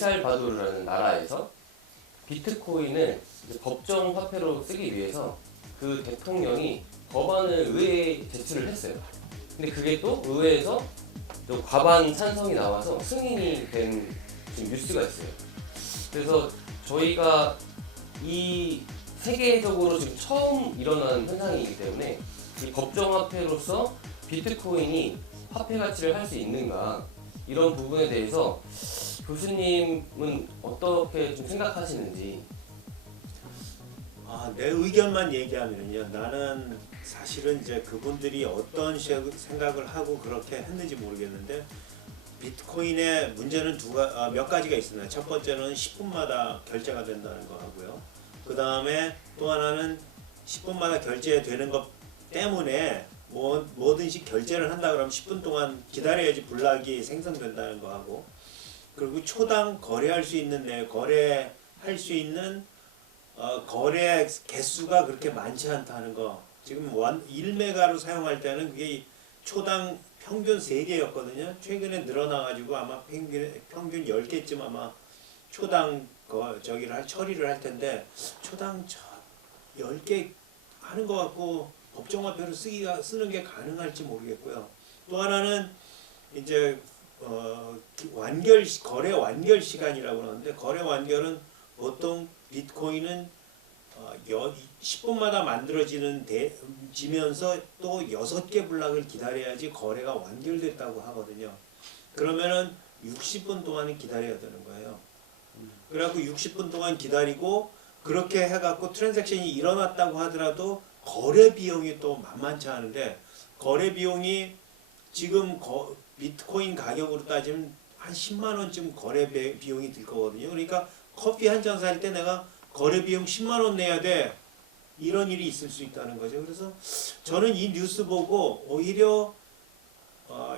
엘살바도르라는 나라에서 비트코인을 이제 법정 화폐로 쓰기 위해서 그 대통령이 법안을 의회에 제출을 했어요. 근데 그게 또 의회에서 또 과반 찬성이 나와서 승인이 된 지금 뉴스가 있어요. 그래서 저희가 이 세계적으로 지금 처음 일어나는 현상이기 때문에 이 법정화폐로서 비트코인이 화폐 가치를 할 수 있는가, 이런 부분에 대해서 교수님은 어떻게 좀 생각하시는지. 내 의견만 얘기하면요, 나는 사실은 이제 그분들이 어떤 생각을 하고 그렇게 했는지 모르겠는데, 비트코인의 문제는 몇 가지가 있습니다. 첫 번째는 10분마다 결제가 된다는 거 하고요. 그 다음에 또 하나는 10분마다 결제되는 것 때문에 뭐든지 결제를 한다 그러면 10분 동안 기다려야지 블락이 생성된다는 거 하고, 그리고 초당 거래할 수 있는 거래 개수가 그렇게 많지 않다는 거. 지금 1메가로 사용할 때는 그게 초당 평균 3개였거든요. 최근에 늘어나가지고 아마 평균 10개쯤 아마 초당 처리를 할 텐데, 초당 10개 하는 것 같고 법정화폐로 쓰는 게 가능할지 모르겠고요. 또 하나는 이제 거래 완결 시간이라고 하는데, 거래 완결은 보통 비트코인은 10분마다 지면서 또 6개 블락을 기다려야지 거래가 완결됐다고 하거든요. 그러면은 60분 동안은 기다려야 되는 거예요. 그래갖고 60분 동안 기다리고, 그렇게 해갖고 트랜잭션이 일어났다고 하더라도 거래 비용이 또 만만치 않은데, 거래 비용이 지금 비트코인 가격으로 따지면 한 10만 원쯤 거래 비용이 들 거거든요. 그러니까 커피 한 잔 살 때 내가 거래 비용 10만 원 내야 돼, 이런 일이 있을 수 있다는 거죠. 그래서 저는 이 뉴스 보고 오히려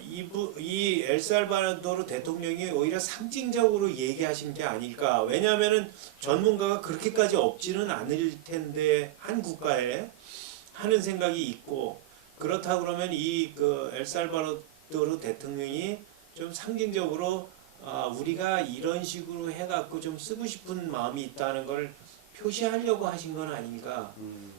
이 엘살바도르 대통령이 오히려 상징적으로 얘기하신 게 아닐까. 왜냐하면은 전문가가 그렇게까지 없지는 않을 텐데 한 국가에 하는 생각이 있고, 그렇다 그러면 엘살바도르 대통령이 좀 상징적으로 우리가 이런 식으로 해갖고 좀 쓰고 싶은 마음이 있다는 걸 표시하려고 하신 건 아닌가.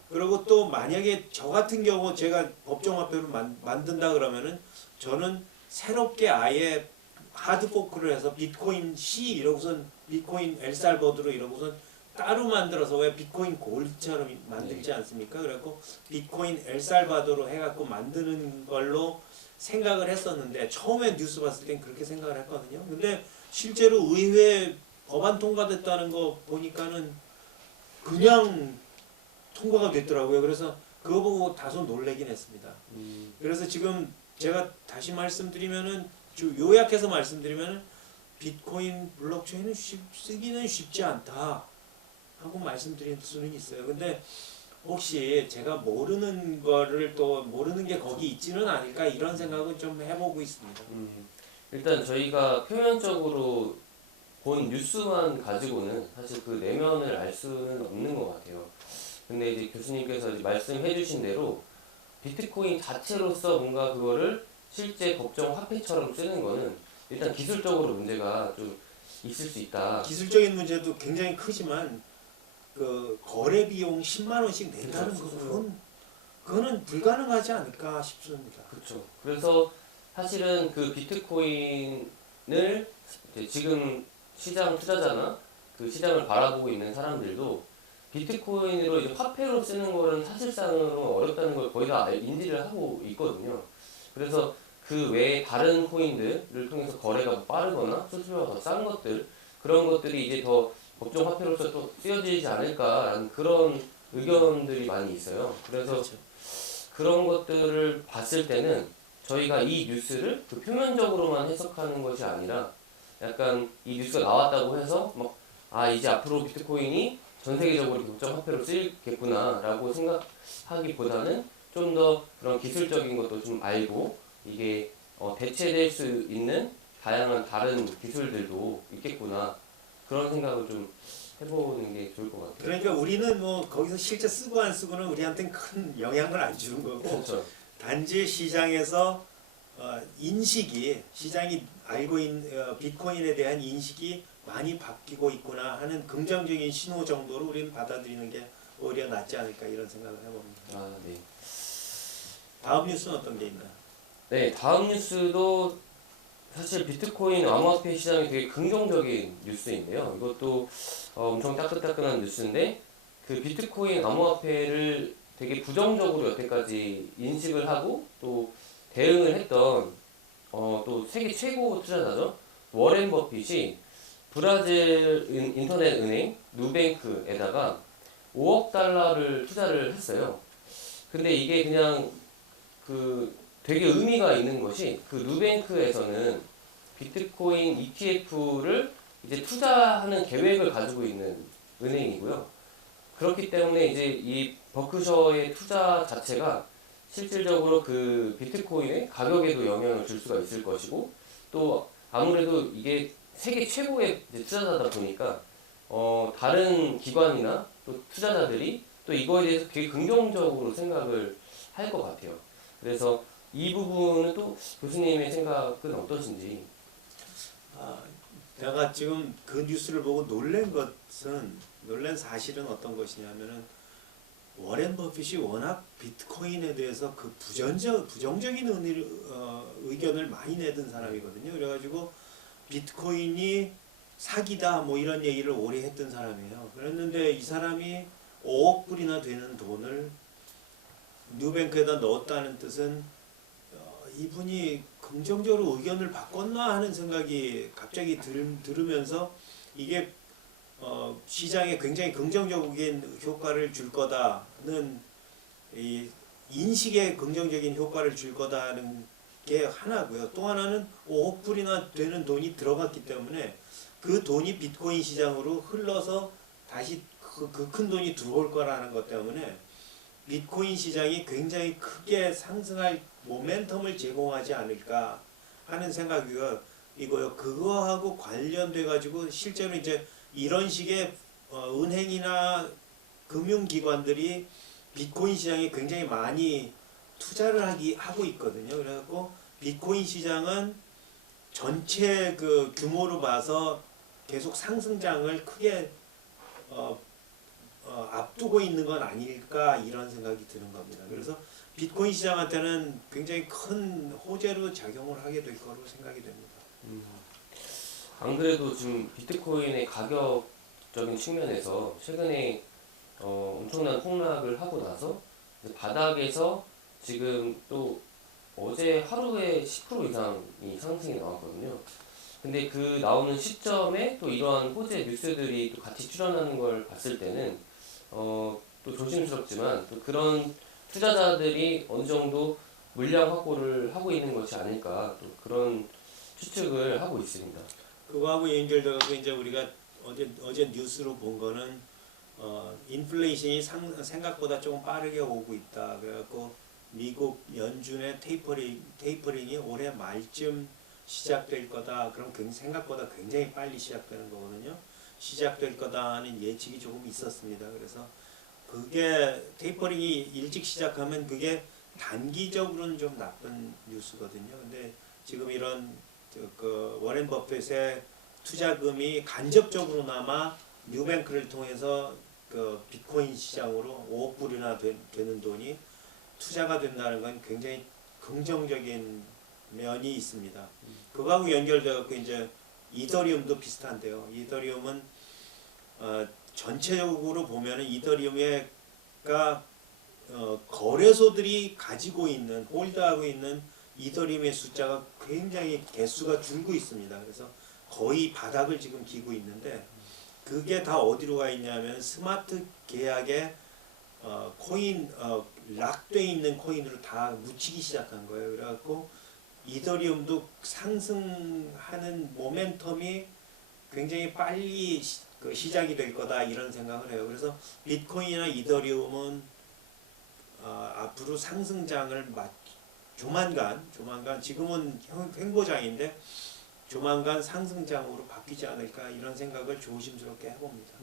그리고 또 만약에 저 같은 경우 제가 법정화폐를 만든다 그러면은, 저는 새롭게 아예 하드포크를 해서 비트코인 C 이러고선 비트코인 엘살바도르 이러고선 따로 만들어서, 왜 비트코인 골드처럼 만들지 않습니까? 그래갖고 비트코인 엘살바도르 해갖고 만드는 걸로 생각을 했었는데, 처음에 뉴스 봤을 땐 그렇게 생각을 했거든요. 근데 실제로 의회 법안 통과됐다는 거 보니까는 그냥 통과가 됐더라고요. 그래서 그거 보고 다소 놀라긴 했습니다. 그래서 지금 제가 다시 말씀드리면은, 요약해서 말씀드리면은, 비트코인 블록체인은 쓰기는 쉽지 않다 하고 말씀드릴 수는 있어요. 근데 혹시 제가 모르는 거를 또 모르는 게 거기 있지는 않을까, 이런 생각은 좀 해보고 있습니다. 일단 저희가 표면적으로 본 뉴스만 가지고는 사실 그 내면을 알 수는 없는 것 같아요. 근데 이제 교수님께서 이제 말씀해 주신 대로 비트코인 자체로서 뭔가 그거를 실제 법정 화폐처럼 쓰는 거는 일단 기술적으로 문제가 좀 있을 수 있다. 기술적인 문제도 굉장히 크지만, 그 거래 비용 10만 원씩 낸다는 그거는 불가능하지 않을까 싶습니다. 그렇죠. 그래서 사실은 그 비트코인을 이제 지금 시장 투자자나 그 시장을 바라보고 있는 사람들도 비트코인으로 이제 화폐로 쓰는 거는 사실상은 어렵다는 걸 거의 다 인지를 하고 있거든요. 그래서 그 외에 다른 코인들을 통해서 거래가 빠르거나 수수료가 더 싼 것들, 그런 것들이 이제 더 법정 화폐로서 또 쓰여지지 않을까라는 그런 의견들이 많이 있어요. 그래서 그렇죠. 그런 것들을 봤을 때는 저희가 이 뉴스를 그 표면적으로만 해석하는 것이 아니라, 약간 이 뉴스가 나왔다고 해서 이제 앞으로 비트코인이 전 세계적으로 법정 화폐로 쓰이겠구나라고 생각하기보다는 좀 더 그런 기술적인 것도 좀 알고, 이게 대체될 수 있는 다양한 다른 기술들도 있겠구나, 그런 생각을 좀 해보는 게 좋을 것 같아요. 그러니까 우리는 거기서 실제 쓰고 안 쓰고는 우리한테는 큰 영향을 안 주는 거고, 그렇죠. 단지 시장에서 시장이 알고 있는 비트코인에 대한 인식이 많이 바뀌고 있구나 하는 긍정적인 신호 정도로 우리는 받아들이는 게 오히려 낫지 않을까 이런 생각을 해봅니다. 아, 네. 다음 뉴스는 어떤 게 있나요? 네, 다음 뉴스도 사실 비트코인 암호화폐 시장이 되게 긍정적인 뉴스인데요. 이것도 엄청 따끈따끈한 뉴스인데 그 비트코인 암호화폐를 되게 부정적으로 여태까지 인식을 하고 또 대응을 했던 또 세계 최고 투자자죠. 워렌 버핏이 브라질 인터넷 은행 누뱅크에다가 5억 달러를 투자를 했어요. 근데 이게 그냥 그 되게 의미가 있는 것이 그 누뱅크에서는 비트코인 ETF를 이제 투자하는 계획을 가지고 있는 은행이고요. 그렇기 때문에 이제 이 버크셔의 투자 자체가 실질적으로 그 비트코인의 가격에도 영향을 줄 수가 있을 것이고 또 아무래도 이게 세계 최고의 이제 투자자다 보니까 다른 기관이나 또 투자자들이 또 이거에 대해서 되게 긍정적으로 생각을 할 것 같아요. 그래서 이 부분은 또 교수님의 생각은 어떠신지? 내가 지금 그 뉴스를 보고 놀란 사실은 어떤 것이냐면은 워렌 버핏이 워낙 비트코인에 대해서 그 부정적인 의견을 많이 내던 사람이거든요. 그래가지고 비트코인이 사기다 뭐 이런 얘기를 오래 했던 사람이에요. 그랬는데 이 사람이 5억 불이나 되는 돈을 뉴뱅크에다 넣었다는 뜻은 이분이 긍정적으로 의견을 바꿨나 하는 생각이 갑자기 들으면서 이게 시장에 굉장히 긍정적인 효과를 줄 거다는 이 인식에 긍정적인 효과를 줄 거다는 게 하나고요. 또 하나는 5억 불이나 되는 돈이 들어갔기 때문에 그 돈이 비트코인 시장으로 흘러서 다시 그 큰 돈이 들어올 거라는 것 때문에 비트코인 시장이 굉장히 크게 상승할 모멘텀을 제공하지 않을까 하는 생각이고요. 그거하고 관련돼 가지고 실제로 이제 이런 식의 은행이나 금융기관들이 비트코인 시장에 굉장히 많이 투자를 하고 있거든요. 그래갖고 비트코인 시장은 전체 그 규모로 봐서 계속 상승장을 크게 앞두고 있는 건 아닐까 이런 생각이 드는 겁니다. 그래서 비트코인 시장한테는 굉장히 큰 호재로 작용을 하게 될 거로 생각이 됩니다. 안 그래도 지금 비트코인의 가격적인 측면에서 최근에 엄청난 폭락을 하고 나서 바닥에서 지금 또 어제 하루에 10% 이상이 상승이 나왔거든요. 근데 그 나오는 시점에 또 이러한 호재 뉴스들이 또 같이 출현하는 걸 봤을 때는 또 조심스럽지만 또 그런 투자자들이 어느 정도 물량 확보를 하고 있는 것이 아닐까 또 그런 추측을 하고 있습니다. 그거하고 연결돼서 이제 우리가 어제 뉴스로 본 거는 인플레이션이 생각보다 조금 빠르게 오고 있다. 그래갖고 미국 연준의 테이퍼링이 올해 말쯤 시작될 거다. 그럼 생각보다 굉장히 빨리 시작되는 거거든요. 시작될 거다 하는 예측이 조금 있었습니다. 그래서 그게 테이퍼링이 일찍 시작하면 그게 단기적으로는 좀 나쁜 뉴스거든요. 근데 지금 이런 그 워렌 버핏의 투자금이 간접적으로나마 뉴뱅크를 통해서 그 비트코인 시장으로 5억 불이나 되는 돈이 투자가 된다는 건 굉장히 긍정적인 면이 있습니다. 그거하고 연결돼 갖고 이제 이더리움도 비슷한데요. 이더리움은 전체적으로 보면은 이더리움가 거래소들이 가지고 있는 홀드하고 있는 이더리움의 숫자가 굉장히 개수가 줄고 있습니다. 그래서 거의 바닥을 지금 기고 있는데 그게 다 어디로 가 있냐면 스마트 계약에 코인 락돼 있는 코인으로 다 묻히기 시작한 거예요. 그래갖고 이더리움도 상승하는 모멘텀이 굉장히 빨리 시작이 될 거다 이런 생각을 해요. 그래서 비트코인이나 이더리움은 앞으로 상승장을 조만간 지금은 횡보장인데 조만간 상승장으로 바뀌지 않을까 이런 생각을 조심스럽게 해봅니다.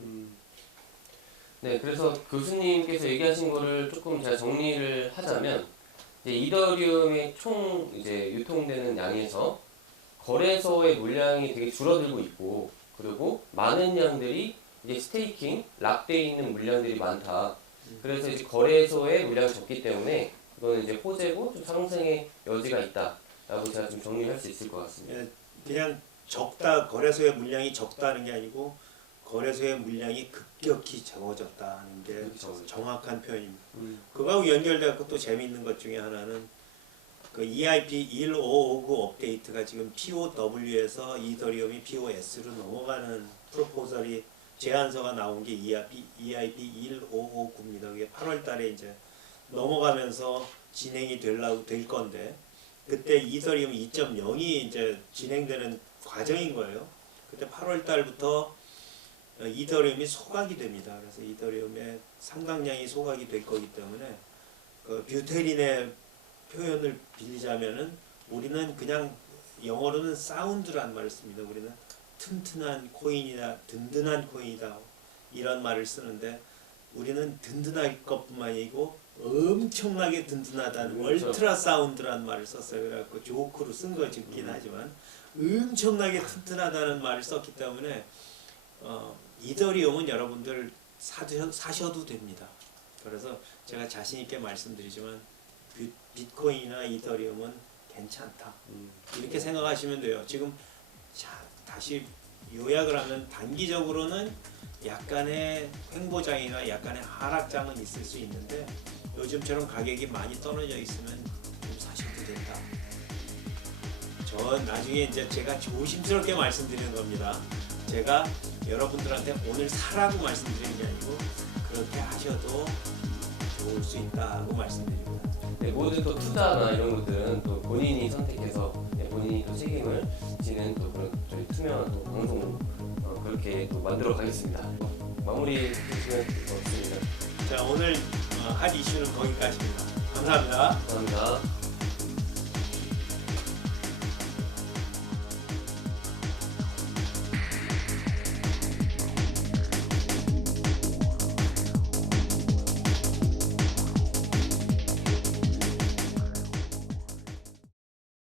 네, 그래서 교수님께서 얘기하신 거를 조금 제가 정리를 하자면 이제 이더리움의 총 이제 유통되는 양에서 거래소의 물량이 되게 줄어들고 있고 그리고 많은 양들이 이제 스테이킹, 락돼 있는 물량들이 많다. 그래서 이제 거래소의 물량이 적기 때문에 이거는 이제 호재고 좀 상승의 여지가 있다라고 제가 좀 정리할 수 있을 것 같습니다. 예, 그냥 적다, 거래소의 물량이 적다는 게 아니고 거래소의 물량이 급격히 적어졌다는 게 급격히 적어졌다. 정확한 표현입니다. 그거하고 연결돼서 또 재미있는 것 중에 하나는 그 EIP 1559 업데이트가 지금 POW에서 이더리움이 POS로 넘어가는 프로포설이 제안서가 나온 게 EIP 1559입니다. 그게 8월 달에 이제 넘어가면서 진행이 될 건데 그때 이더리움 2.0이 이제 진행되는 과정인 거예요. 그때 8월 달부터 이더리움이 소각이 됩니다. 그래서 이더리움의 상당량이 소각이 될 거기 때문에 그 뷰테린의 표현을 빌리자면은 우리는 그냥 영어로는 사운드란 말을 씁니다. 우리는 튼튼한 코인이다, 든든한 코인이다 이런 말을 쓰는데 우리는 든든할 것뿐만 아니고 엄청나게 든든하다는 그렇죠. 얼트라 사운드란 말을 썼어요. 그래갖고 조크로 쓴 거긴 하지만 엄청나게 튼튼하다는 말을 썼기 때문에 이더리움은 여러분들 사셔도 됩니다. 그래서 제가 자신 있게 말씀드리지만 비트코인이나 이더리움은 괜찮다. 이렇게 생각하시면 돼요. 지금 다시 요약을 하면 단기적으로는 약간의 횡보장이나 약간의 하락장은 있을 수 있는데 요즘처럼 가격이 많이 떨어져 있으면 좀 사셔도 된다. 저 나중에 이제 제가 조심스럽게 말씀드리는 겁니다. 제가 여러분들한테 오늘 사라고 말씀드리는 게 아니고 그렇게 하셔도 좋을 수 있다고 말씀드립니다. 네, 모든 또 투자나 이런 것들은 또 본인이 선택해서 본인이 또 책임을 지는 또 그런 저희 투명한 또 방송 그렇게 또 만들어 가겠습니다. 마무리 해주시면 좋겠습니다. 자, 오늘 할 이슈는 거기까지입니다. 감사합니다. 감사합니다.